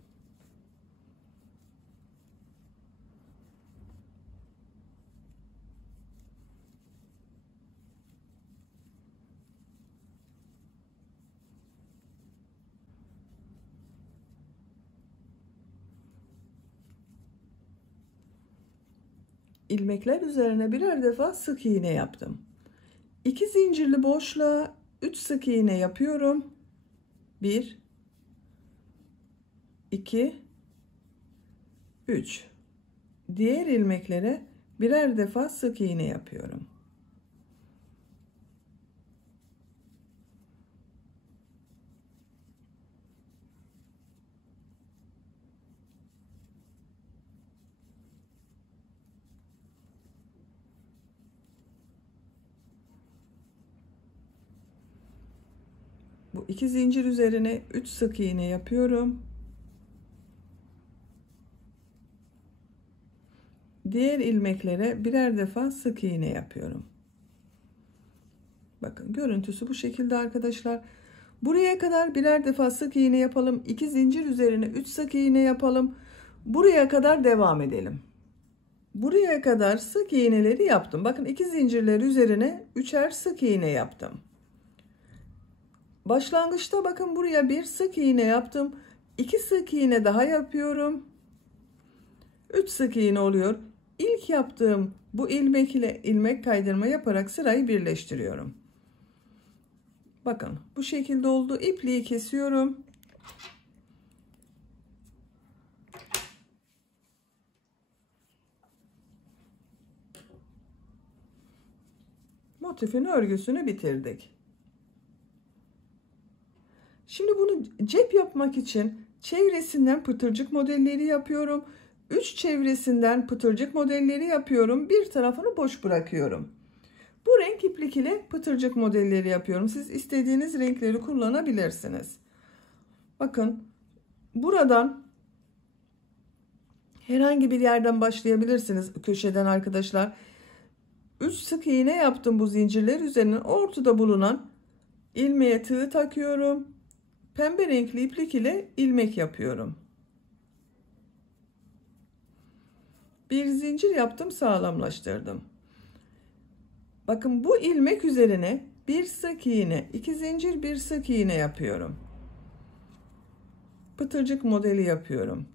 ilmekler üzerine birer defa sık iğne yaptım. 2 zincirli boşluğa 3 sık iğne yapıyorum. 1 2 3. Diğer ilmeklere birer defa sık iğne yapıyorum. Bu 2 zincir üzerine 3 sık iğne yapıyorum. Diğer ilmeklere birer defa sık iğne yapıyorum. Bakın görüntüsü bu şekilde arkadaşlar. Buraya kadar birer defa sık iğne yapalım. 2 zincir üzerine 3 sık iğne yapalım. Buraya kadar devam edelim. Buraya kadar sık iğneleri yaptım. Bakın 2 zincirler üzerine 3'er sık iğne yaptım. Başlangıçta bakın buraya bir sık iğne yaptım. 2 sık iğne daha yapıyorum. 3 sık iğne oluyor. İlk yaptığım bu ilmek ile ilmek kaydırma yaparak sırayı birleştiriyorum. Bakın bu şekilde oldu. İpliği kesiyorum. Motifin örgüsünü bitirdik. Şimdi bunu cep yapmak için çevresinden pıtırcık modelleri yapıyorum. 3 çevresinden pıtırcık modelleri yapıyorum. Bir tarafını boş bırakıyorum. Bu renk iplik ile pıtırcık modelleri yapıyorum. Siz istediğiniz renkleri kullanabilirsiniz. Bakın buradan herhangi bir yerden başlayabilirsiniz. Köşeden arkadaşlar. 3 sık iğne yaptım bu zincirler üzerine. Ortada bulunan ilmeğe tığ takıyorum. Pembe renkli iplik ile ilmek yapıyorum. Bir zincir yaptım, sağlamlaştırdım. Bakın bu ilmek üzerine bir sık iğne, 2 zincir, bir sık iğne yapıyorum. Pıtırcık modeli yapıyorum.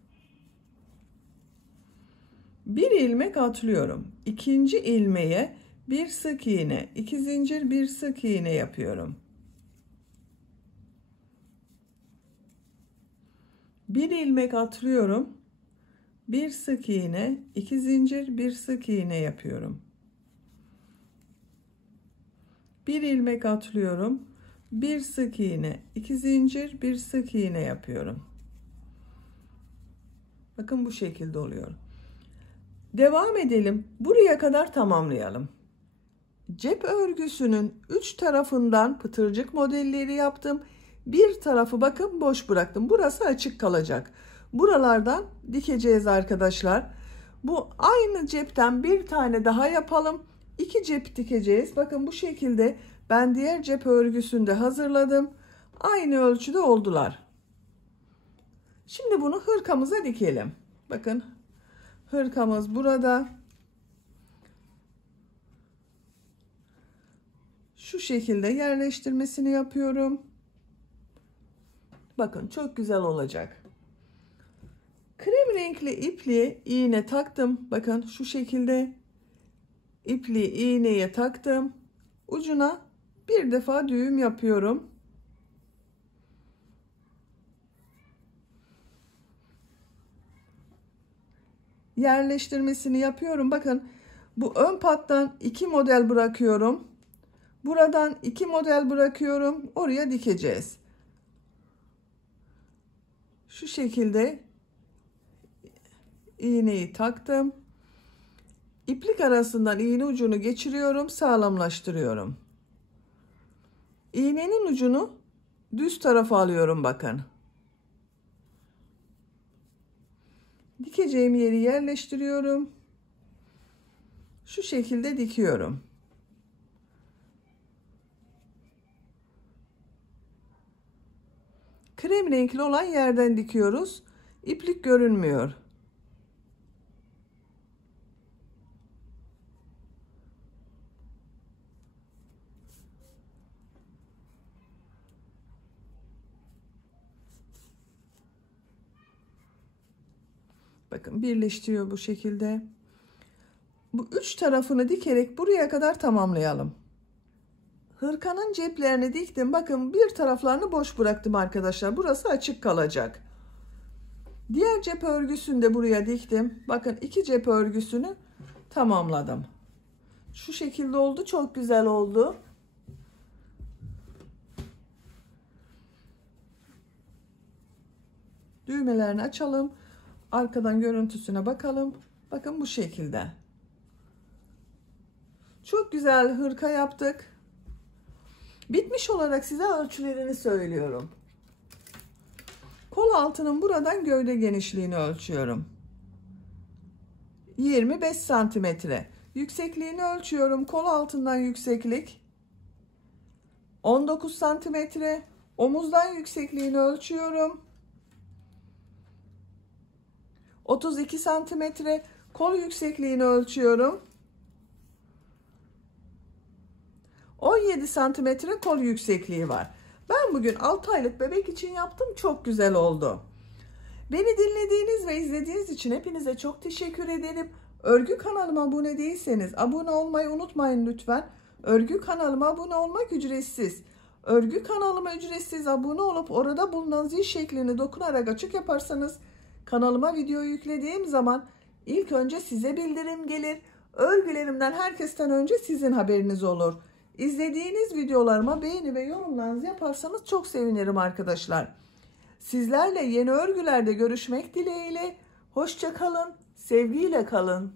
Bir ilmek atlıyorum. İkinci ilmeğe bir sık iğne, 2 zincir, bir sık iğne yapıyorum. Bir ilmek atlıyorum. Bir sık iğne, 2 zincir, bir sık iğne yapıyorum. Bir ilmek atlıyorum. Bir sık iğne, 2 zincir, bir sık iğne yapıyorum. Bakın bu şekilde oluyor. Devam edelim. Buraya kadar tamamlayalım. Cep örgüsünün 3 tarafından pıtırcık modelleri yaptım. Bir tarafı bakın boş bıraktım. Burası açık kalacak. Buralardan dikeceğiz arkadaşlar. Bu aynı cepten bir tane daha yapalım. 2 cep dikeceğiz. Bakın bu şekilde ben diğer cep örgüsünde hazırladım. Aynı ölçüde oldular. Şimdi bunu hırkamıza dikelim. Bakın hırkamız burada. Şu şekilde yerleştirmesini yapıyorum. Bakın çok güzel olacak. Krem renkli ipliğe iğne taktım. Bakın şu şekilde ipliği iğneye taktım. Ucuna bir defa düğüm yapıyorum. Yerleştirmesini yapıyorum. Bakın bu ön pattan 2 model bırakıyorum. Buradan 2 model bırakıyorum. Oraya dikeceğiz. Şu şekilde iğneyi taktım. İplik arasından iğne ucunu geçiriyorum, sağlamlaştırıyorum. İğnenin ucunu düz tarafa alıyorum bakın. Dikeceğim yeri yerleştiriyorum. Şu şekilde dikiyorum. Krem renkli olan yerden dikiyoruz. İplik görünmüyor. Bakın birleştiriyor bu şekilde. Bu üç tarafını dikerek buraya kadar tamamlayalım. Hırkanın ceplerini diktim. Bakın bir taraflarını boş bıraktım arkadaşlar. Burası açık kalacak. Diğer cep örgüsünü de buraya diktim. Bakın iki cep örgüsünü tamamladım. Şu şekilde oldu. Çok güzel oldu. Düğmelerini açalım. Arkadan görüntüsüne bakalım. Bakın bu şekilde. Çok güzel hırka yaptık. Bitmiş olarak size ölçülerini söylüyorum. Kol altının buradan gövde genişliğini ölçüyorum. 25 santimetre. Yüksekliğini ölçüyorum. Kol altından yükseklik 19 santimetre. Omuzdan yüksekliğini ölçüyorum. 32 santimetre. Kol yüksekliğini ölçüyorum. 17 santimetre kol yüksekliği var. Ben bugün 6 aylık bebek için yaptım. Çok güzel oldu. Beni dinlediğiniz ve izlediğiniz için hepinize çok teşekkür ederim. Örgü kanalıma abone değilseniz abone olmayı unutmayın lütfen. Örgü kanalıma abone olmak ücretsiz. Örgü kanalıma ücretsiz abone olup orada bulunan zil şeklini dokunarak açık yaparsanız kanalıma video yüklediğim zaman ilk önce size bildirim gelir. Örgülerimden herkesten önce sizin haberiniz olur. İzlediğiniz videolarıma beğeni ve yorumlarınızı yaparsanız çok sevinirim arkadaşlar. Sizlerle yeni örgülerde görüşmek dileğiyle. Hoşça kalın, sevgiyle kalın.